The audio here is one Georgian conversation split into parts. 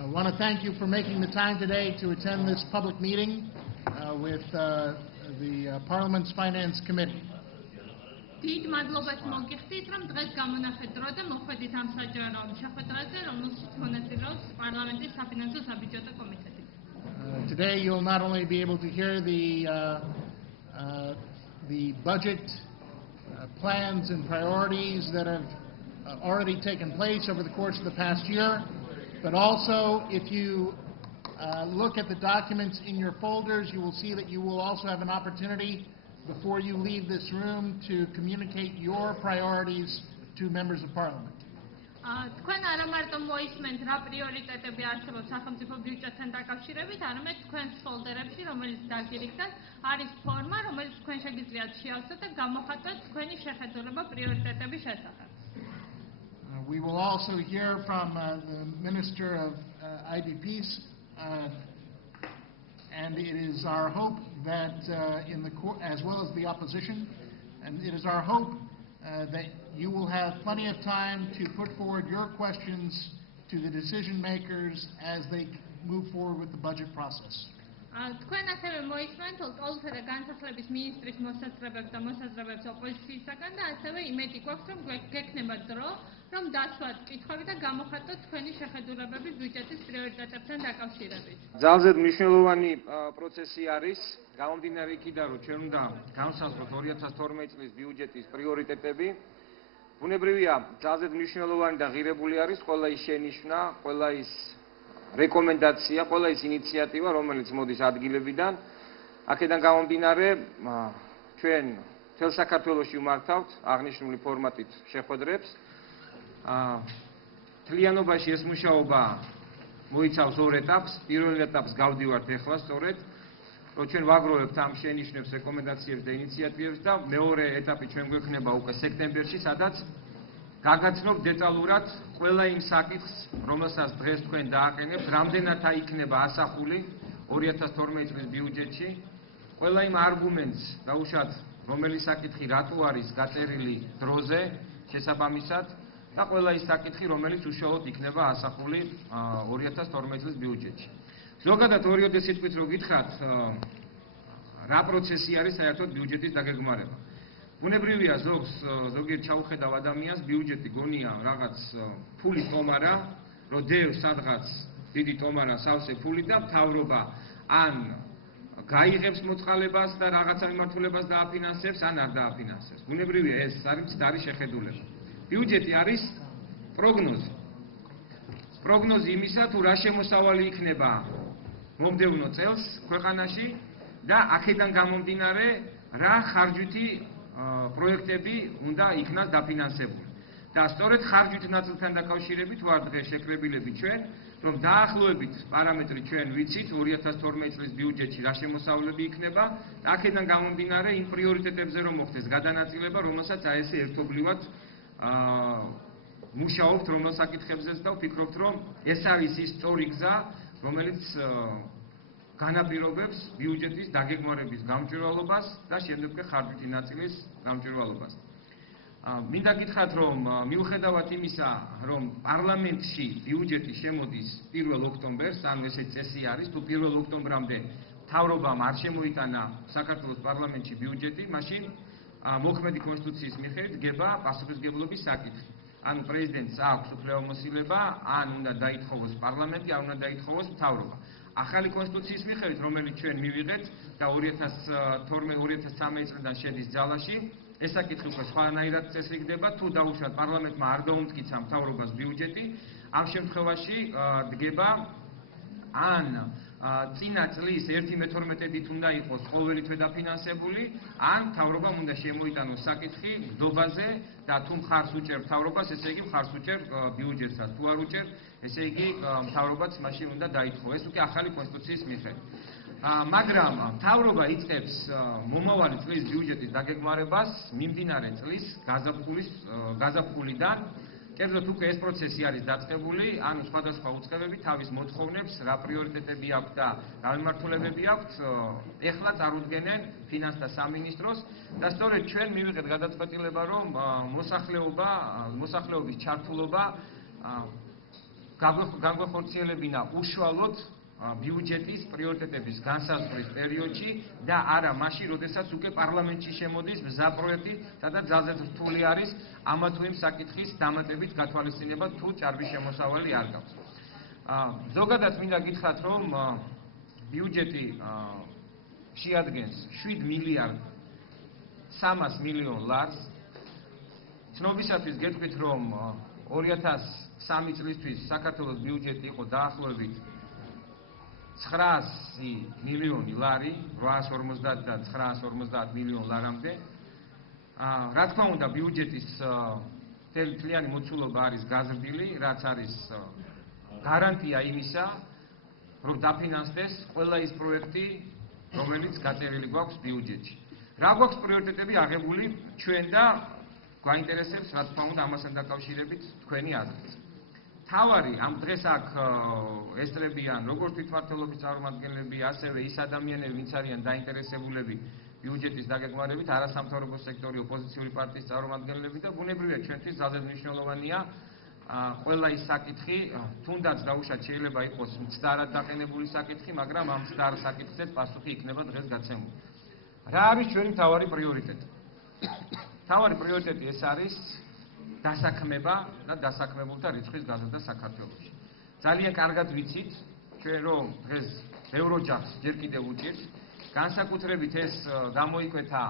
I want to thank you for making the time today to attend this public meeting with the Parliament's Finance Committee. Დიდ მადლობას მოგიხდით, რომ დღეს გამონახეთ დრო და მოხვედით ამ საჯარო შეხვედრაზე, რომელშიც მონაწილეობს პარლამენტის საფინანსო საბიუჯეტო კომიტეტი. Today you'll not only be able to hear the budget plans and priorities that have already taken place over the course of the past year, but also if you look at the documents in your folders, you will see that you will also have an opportunity before you leave this room to communicate your priorities to members of Parliament. თქვენ არა მარტო მოისმენთ რა პრიორიტეტები არსებობს სახელმწიფო ბიუჯეტთან დაკავშირებით, არამედ თქვენს ფოლდერებში, რომელიც დაგირიგდათ, არის ფორმა, რომელიც თქვენ შეგიძლიათ შეავსოთ და გამოხატოთ თქვენი შეხედულება პრიორიტეტების შესახებ. We will also hear from the Minister of IDPs, and it is our hope that as well as the opposition, and it is our hope that you will have plenty of time to put forward your questions to the decision makers as they move forward with the budget process. თქვენ ასევე მოისმენთ პოლიციისა და განსახლების მინისტრის მოსაზრებებს და მოსაზრებებს ოპოზიციისაგან და ასევე იმედი გვაქვს, რომ გექნება დრო, რომ დასვათ კითხვები და გამოხატოთ თქვენი შეხედულებები ბიუჯეტის პრიორიტეტებთან დაკავშირებით. ძალზედ მნიშვნელოვანი პროცესი არის, გამომდინარე იქიდან, რომ ჩვენ უნდა განსაზღვროთ 2012 წლის ბიუჯეტის პრიორიტეტები. ბუნებრივია, ძალზედ მნიშვნელოვანი და ღირებული არის ყველა ის შენიშვნა, ყველა ის რეკომენდაცია, ყველა ის ინიციატივა, რომელიც მოდის ადგილებიდან. აქედან გამომდინარე, ჩვენ მთელ საქართველოში ვმართავთ აღნიშნული ფორმატით შეხვედრებს. თლიანობაში ეს მუშაობა მოიცავს ორ ეტაპს. პირველ ეტაპს გავდივართ ახლა სწორედ, რომ ჩვენ ვაგროვებთ ამ შენიშვნებს, რეკომენდაციებს და ინიციატივებს და მეორე ეტაპი ჩვენ გვექნება უკვე სექტემბერში, სადაც გაგაცნობთ დეტალურად ყველა იმ საკითხს, რომელსაც დღეს თქვენ დააყენებთ, რამდენად იქნება ასახული 2012 წლის ბიუჯეტში, ყველა იმ არგუმენტს დაუშვათ, რომელი საკითხი რატო არის გაწერილი დროზე შესაბამისად და ყველა ის საკითხი, რომელიც უშუალოდ იქნება ასახული 2012 წლის ბიუჯეტში. ზოგადად ორიოდე სიტყვით რო გითხრათ, რა პროცესი არის საერთოდ ბიუჯეტის დაგეგმარება. ბუნებრივია, ზოგიერთ ჩაუხედავ ადამიანს ბიუჯეტი გონია რაღაც ფულის ტომარა, რომ დევს სადღაც დიდი ტომარა სავსე ფული და მთავრობა ან გაიღებს მოწყალებას და რაღაცა მიმართულებას დააფინანსებს, ან არ დააფინანსებს. ბუნებრივია, ეს არის მცდარი შეხედულება. ბიუჯეტი არის პროგნოზი. პროგნოზი იმისა, თუ რა შემოსავალი იქნება მომდევნო წელს ქვეყანაში და აქედან გამომდინარე რა ხარჯვითი პროექტები უნდა იქნას დაფინანსებული. და სწორედ ხარჯვით ნაწილთან დაკავშირებით ვარ დღეს შეკრებილები ჩვენ, რომ დაახლოებით პარამეტრი ჩვენ ვიცით 2012 წლის ბიუჯეტში რა შემოსავლები იქნება და აქედან გამომდინარე იმ პრიორიტეტებზე რომ მოხდეს გადანაწილება, რომელსაც აი ესე ერთობლივად მუშაობთ რომელ საკითხებზეც და ვფიქრობთ, რომ ეს არის ის სწორი გზა, რომელიც განაპირობებს ბიუჯეტის დაგეგმარების გამჭვირვალობას და შემდეგ კი ხარჯვითი ნაწილის გამჭვირვალობას. მინდა გითხრათ, რომ მიუხედავად იმისა, რომ პარლამენტში ბიუჯეტი შემოდის 1 ოქტომბერს, ანუ ესე წესი არის, თუ 1 ოქტომბრამდე მთავრობამ არ შემოიტანა საქართველოს პარლამენტში ბიუჯეტი, მაშინ მოქმედი კონსტიტუციის მიხედვით დგება პასუხისმგებლობის საკითხი. ანუ პრეზიდენტს აქვს უფლებამოსილება, ან უნდა დაითხოვოს პარლამენტი, ან უნდა დაითხოვოს მთავრობა. ახალი კონსტიტუციის მიხედვით, რომელიც ჩვენ მივიღეთ და 2012-2013 წლიდან შედის ძალაში, ეს საკითხი უკვე სხვანაირად წესრიგდება, თუ დაუშვათ პარლამენტმა არ დაუმტკიცა მთავრობას ბიუჯეტი, ამ შემთხვევაში დგება ან წინა წლის 1/12 უნდა იყოს ყოველი თვე დაფინანსებული, ან მთავრობამ უნდა შემოიტანოს საკითხი ნდობაზე და თუ მხარს უჭერ მთავრობას, ესე იგი მხარს უჭერ ბიუჯეტსაც. თუ არ უჭერ, ესე იგი მთავრობაც მაშინ უნდა დაითხოვო. ეს უკვე ახალი კონსტიტუციის მიხედვით. მაგრამ მთავრობა იწყებს მომავალი წლის ბიუჯეტის დაგეგმარებას მიმდინარე წლის გაზაფხულიდან. კერძოდ უკვე ეს პროცესი არის დაწყებული, ანუ სხვადასხვა უწყებები თავის მოთხოვნებს, რა პრიორიტეტები აქვთ და რა მიმართულებები აქვთ, ეხლა წარუდგენენ ფინანსთა სამინისტროს და სწორედ ჩვენ მივიღეთ გადაწყვეტილება, რომ მოსახლეობის ჩართულობა განგვეხორციელებინა უშუალოდ ბიუჯეტის პრიორიტეტების განსაზღვრის პერიოდში და არა მაშინ, როდესაც უკვე პარლამენტში შემოდის მზა პროექტი, სადაც ძალზედ რთული არის ამა თუ იმ საკითხის დამატებით გათვალისწინება თუ ჭარბი შემოსავალი არ გაქვს. ზოგადად მინდა გითხრათ, რომ ბიუჯეტი შეადგენს 7 მილიარდ 300 მილიონ ლარს. ცნობისათვის გეტყვით, რომ 2003 წლისთვის საქართველოს ბიუჯეტი იყო დაახლოებით 900 მილიონი ლარი, 850 და 950 მილიონ ლარამდე. რა თქმა უნდა, ბიუჯეტის მთლიანი მოცულობა არის გაზრდილი, რაც არის გარანტია იმისა, რომ დაფინანსდეს ყველა ის პროექტი, რომელიც გაწერილი გვაქვს ბიუჯეტში. რა გვაქვს პრიორიტეტები აღებული ჩვენ და გვაინტერესებს, რა თქმა უნდა, ამასთან დაკავშირებით თქვენი აზრიც. თავარი ამ დღეს აქ ესწრებიან როგორც თვითმმართველობის წარმომადგენლები, ასევე ის ადამიანები, ვინც არიან დაინტერესებულები ბიუჯეტის დაგეგმარებით, არასამთავრობო სექტორი, ოპოზიციური პარტიის წარმომადგენლები და ბუნებრივია ჩვენთვის ძალზედ მნიშვნელოვანია ყველა ის საკითხი, თუნდაც დაუშვათ შეიძლება იყოს მცდარად დაყენებული საკითხი, მაგრამ ამ მცდარ საკითხზეც პასუხი იქნება დღეს გაცემული. რა არის ჩვენი მთავარი პრიორიტეტი? მთავარი პრიორიტეტი ეს არის დასაქმება და დასაქმებულთა რიცხვის გაზრდა საქართველოში. ძალიან კარგად ვიცით, ჩვენ რომ დღეს ევროჯახს ჯერ კიდევ უჭირს, განსაკუთრებით ეს გამოიკვეთა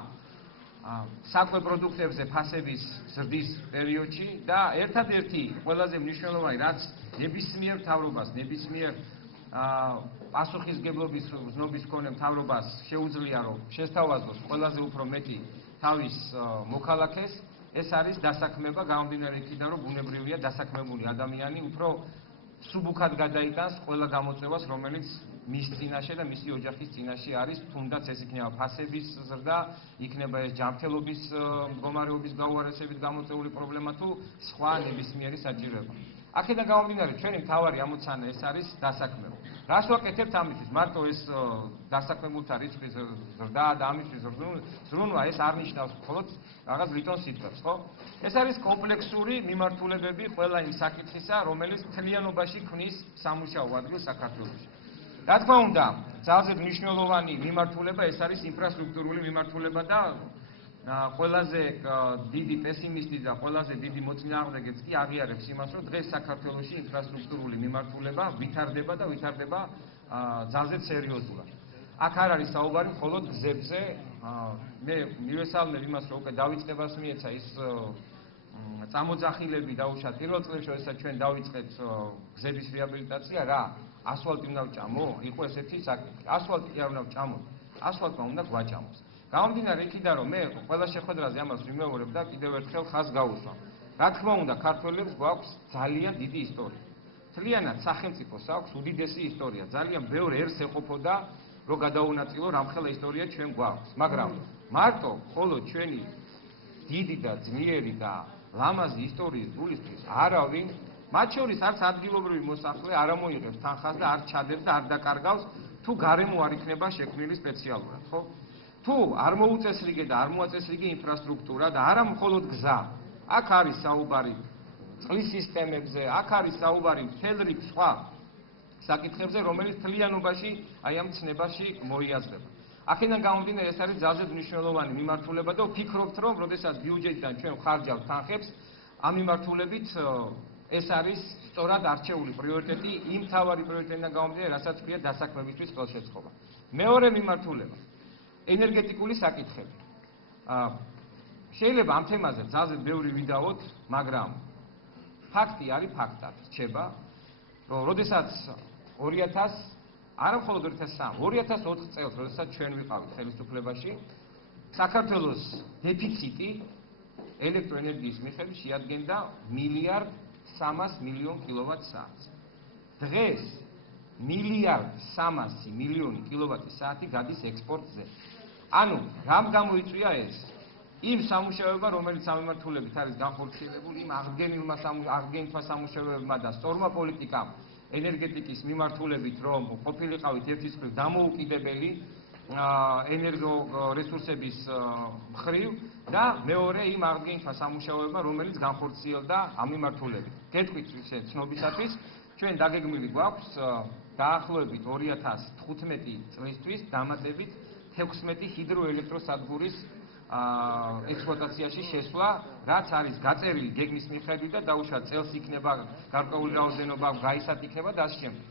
საკვე პროდუქტებზე ფასების ზრდის პერიოდში და ერთადერთი ყველაზე მნიშვნელოვანი, რაც ნებისმიერ მთავრობას, ნებისმიერ პასუხისმგებლობის ზნობის მქონე მთავრობას შეუძლია, რომ შესთავაზოს ყველაზე უფრო მეტი თავის მოქალაქეს, ეს არის დასაქმება, გამომდინარე იქიდან, რომ ბუნებრივია დასაქმებული ადამიანი უფრო სუბუქად გადაიტანს ყველა გამოწვევას, რომელიც მის წინაშე და მისი ოჯახის წინაშე არის, თუნდაც ეს იქნება ფასების ზრდა, იქნება ეს ჯანმრთელობის მდგომარეობის გაუარესებით გამოწვეული პრობლემა თუ სხვა ნებისმიერი საჭიროება. აქედან გამომდინარე, ჩვენი მთავარი ამოცანა ეს არის დასაქმება. რას ვაკეთებთ ამისთვის? მარტო ეს დასაქმებულთა რიცხვის ზრდა და ამისთვის ზრუნვა ეს არ ნიშნავს მხოლოდ რაღაც ლიტონ სიტყვებს, ხო? ეს არის კომპლექსური მიმართულებები ყველა იმ საკითხისა, რომელიც მთლიანობაში ქმნის სამუშაო ადგილს საქართველოში. რა თქმა უნდა, ძალზედ მნიშვნელოვანი მიმართულება ეს არის ინფრასტრუქტურული მიმართულება და ყველაზე დიდი პესიმისტი და ყველაზე დიდი მოწინააღმდეგეც კი აღიარებს იმას, რომ დღეს საქართველოში ინფრასტრუქტურული მიმართულება ვითარდება და ვითარდება ძალზედ სერიოზულად. აქ არ არის საუბარი მხოლოდ გზებზე, მე მივესალმებ იმას, რომ უკვე დაიწყებას მიეცა ის წამოძახილები დაუშვათ პირველ წლებში, როდესაც ჩვენ დავიწყეთ გზების რეაბილიტაცია, რა ასფალტი უნდა ვჭამო? იყო ესეთი საკითხი. ასფალტი არ უნდა ვჭამოთ. ასფალტმა უნდა გვაჭამოს. გამომდინარე იქიდან, რომ მე ყველა შეხვედრაზე ამას ვიმეორებ და კიდევ ერთხელ ხაზს გავუსვამ. რა თქმა უნდა, ქართველებს გვაქვს ძალიან დიდი ისტორია. მთლიანად სახელმწიფოს აქვს უდიდესი ისტორია. ძალიან ბევრ ერს ეყოფოდა, რომ გადაუნაწილო რამხელა ისტორია ჩვენ გვაქვს. მაგრამ მარტო მხოლოდ ჩვენი დიდი და ძლიერი და ლამაზი ისტორიის გულისთვის არავინ, მათ შორის არც ადგილობრივი მოსახლე არ ამოიღებს თანხას და არ ჩადებს და არ დაკარგავს, თუ გარემო არ იქნება შექმნილი სპეციალურად, ხო? თუ არ მოუწესრიგე და არ მოაწესრიგე ინფრასტრუქტურა და არა მხოლოდ გზა, აქ არის საუბარი წყლის სისტემებზე, აქ არის საუბარი მთელ რიგ სხვა საკითხებზე, რომელიც მთლიანობაში აი ამ ცნებაში მოიაზრება. აქედან გამომდინარე, ეს არის ძალზედ მნიშვნელოვანი მიმართულება და ვფიქრობთ, რომ როდესაც ბიუჯეტიდან ჩვენ ხარჯავთ თანხებს, ამ მიმართულებით ეს არის სწორად არჩეული პრიორიტეტი, იმ მთავარი პრიორიტეტიდან გამომდინარე, რასაც ქვია დასაქმებისთვის ხელშეწყობა. მეორე მიმართულება ენერგეტიკული საკითხები. შეიძლება ამ თემაზე ძალზედ ბევრი ვიდაოთ, მაგრამ ფაქტი არის ფაქტად რჩება, რომ როდესაც 2000 არა მხოლოდ 2003, 2004 წელს, როდესაც ჩვენ ვიყავით ხელისუფლებაში, საქართველოს დეფიციტი ელექტროენერგიის მიხედვით შეადგენდა 1,3 მილიარდ კილოვატ-საათს. დღეს 1,3 მილიარდი კილოვატ-საათი გადის ექსპორტზე. ანუ რამ გამოიწვია ეს? იმ სამუშაოებმა, რომელიც სამმართველობით არის განხორციელებული, იმ აღდგენილმა სამუშაოებმა და სწორმა პოლიტიკამ ენერგეტიკის მიმართულებით, რომ ყოფილიყავით ერთის მხრივ დამოუკიდებელი ენერგორესურსების მხრივ და მეორე იმ აღდგენილმა სამუშაოებმა, რომელიც განხორციელდა ამ მიმართულებით. გეტყვით ისე ცნობისათვის, ჩვენ დაგეგმილი გვაქვს დაახლოებით 2015 წლისთვის დამატებით 16 ჰიდროელექტროსადგურის ექსპლუატაციაში შესვლა, რაც არის გაწერილი გეგმის მიხედვით და დაუშვათ წელს იქნება გარკვეული რაოდენობა, გაისად იქნება და ასე შემდეგ.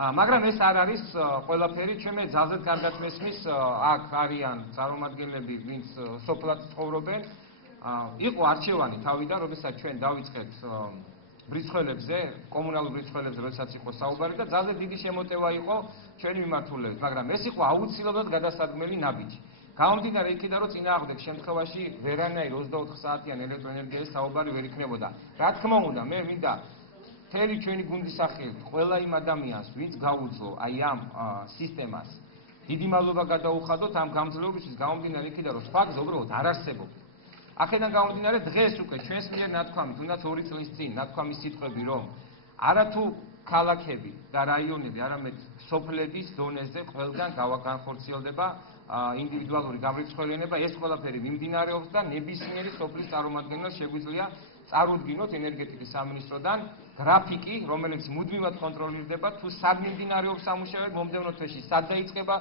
მაგრამ ეს არ არის ყველაფერი, ჩვენ მე ძალზედ კარგად მესმის, აქ არიან წარმომადგენლები, ვინც სოფლად ცხოვრობენ. იყო არჩევანი თავიდან, როდესაც ჩვენ დავიწყეთ ბრიცხველებზე, კომუნალურ ბრიცხველებზე, როდესაც იყო საუბარი და ძალზედ დიდი შემოტევა იყო ჩვენი მიმართულებით, მაგრამ ეს იყო აუცილებლად გადასადგმელი ნაბიჯი. გამომდინარე იქიდან, რომ წინააღმდეგ შემთხვევაში ვერანაირ 24 საათიან ელექტროენერგიაზე საუბარი ვერ იქნებოდა. რა თქმა უნდა, მე მინდა მთელი ჩვენი გუნდის სახელით ყველა იმ ადამიანს, ვინც გაუძლო აი ამ სისტემას, დიდი მადლობა გადაუხადოთ ამ გამძლეობისთვის, გამომდინარე იქიდან, რომ სხვა გზა უბრალოდ არ არსებობს. აქედან გამომდინარე დღეს უკვე ჩვენს მიერ ნათქვამი, თუნდაც 2 წლის წინ ნათქვამის სიტყვები, რომ არათუ ქალაქები და რაიონები, არამედ სოფლების დონეზე ყველგან განხორციელდება ინდივიდუალური გამრიცხველიანება, ეს ყველაფერი მიმდინარეობს და ნებისმიერი სოფლის წარმომადგენელს შეგვიძლია წარუდგინოთ ენერგეტიკის სამინისტროდან გრაფიკი, რომელიც მუდმივად კონტროლირდება, თუ სად მიმდინარეობს სამუშაოები, მომდევნო თვეში სად დაიწყება